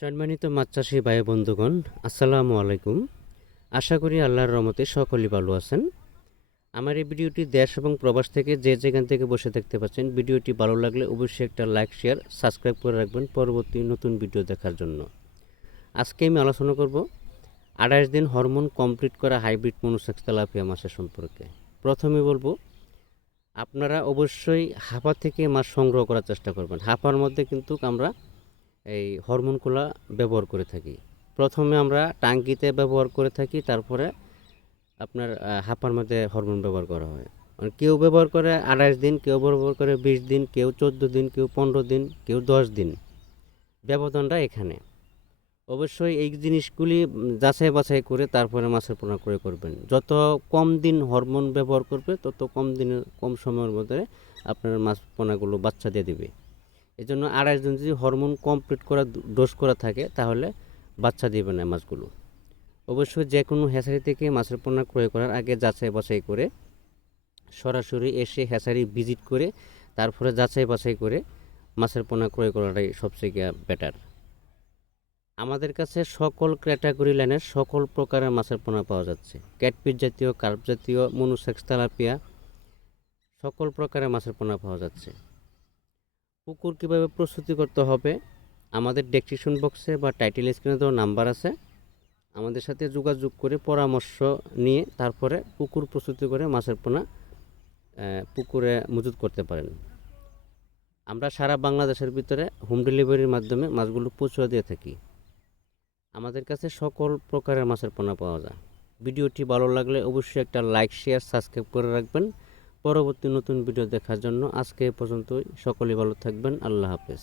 সম্মানিত মাছ চাষি ভাই বন্ধুগণ, আসসালামু আলাইকুম। আশা করি আল্লাহর রহমতে সকলেই ভালো আছেন। আমার এই ভিডিওটি দেশ এবং প্রবাস থেকে যে যেখান থেকে বসে দেখতে পাচ্ছেন, ভিডিওটি ভালো লাগলে অবশ্যই একটা লাইক, শেয়ার, সাবস্ক্রাইব করে রাখবেন পরবর্তী নতুন ভিডিও দেখার জন্য। আজকে আমি আলোচনা করব আঠাশ দিন হরমোন কমপ্লিট করা হাইব্রিড মনুসেক্স তেলাপিয়া মাছের সম্পর্কে। প্রথমে বলব, আপনারা অবশ্যই হাপা থেকে মাছ সংগ্রহ করার চেষ্টা করবেন। হাপার মধ্যে কিন্তু আমরা এই হরমোনগুলা ব্যবহার করে থাকি। প্রথমে আমরা টাঙ্কিতে ব্যবহার করে থাকি, তারপরে আপনার হাঁপার মধ্যে হরমোন ব্যবহার করা হয়। মানে কেউ ব্যবহার করে আঠাশ দিন, কেউ ব্যবহার করে বিশ দিন, কেউ চোদ্দ দিন, কেউ পনেরো দিন, কেউ দশ দিন। ব্যবধানটা এখানে। অবশ্যই এই জিনিসগুলি যাচাই বাছাই করে তারপরে মাছের পোনা ক্রয় করবেন। যত কম দিন হরমোন ব্যবহার করবে, তত কম দিনের, কম সময়ের মধ্যে আপনার মাছ পোনাগুলো বাচ্চা দিয়ে দেবে। এই জন্য আড়াইশ দিন যদি হরমোন কমপ্লিট করা ডোজ করা থাকে, তাহলে বাচ্চা দেবে না মাছগুলো। অবশ্যই যে কোনো হ্যাচারি থেকে মাছের পোনা ক্রয় করার আগে যাচাই বাছাই করে, সরাসরি এসে হ্যাচারি ভিজিট করে, তারপরে যাচাই বাছাই করে মাছের পোনা ক্রয় করাটাই সবচেয়ে বেটার আমাদের কাছে সকল ক্যাটাগরি লাইনের সকল প্রকারের মাছের পোনা পাওয়া যাচ্ছে। ক্যাটপিট জাতীয়, কার্প জাতীয়, মনুসেক্স, তেলাপিয়া, সকল প্রকারের মাছের পোনা পাওয়া যাচ্ছে। পুকুর কীভাবে প্রস্তুতি করতে হবে? আমাদের ডেসক্রিপশন বক্সে বা টাইটেল স্ক্রিনে দেওয়া নাম্বার আছে। আমাদের সাথে যোগাযোগ করে পরামর্শ নিয়ে তারপরে পুকুর প্রস্তুতি করে মাছের পোনা পুকুরে মজুত করতে পারেন। আমরা সারা বাংলাদেশের ভিতরে হোম ডেলিভারির মাধ্যমে মাছগুলো পৌঁছে দিয়ে থাকি। আমাদের কাছে সকল প্রকারের মাছের পোনা পাওয়া যায়। ভিডিওটি ভালো লাগলে অবশ্যই একটা লাইক শেয়ার সাবস্ক্রাইব করে রাখবেন। পরবর্তী নতুন ভিডিও দেখার জন্য আজকে এ পর্যন্তই। সকলেই ভালো থাকবেন। আল্লাহ হাফেজ।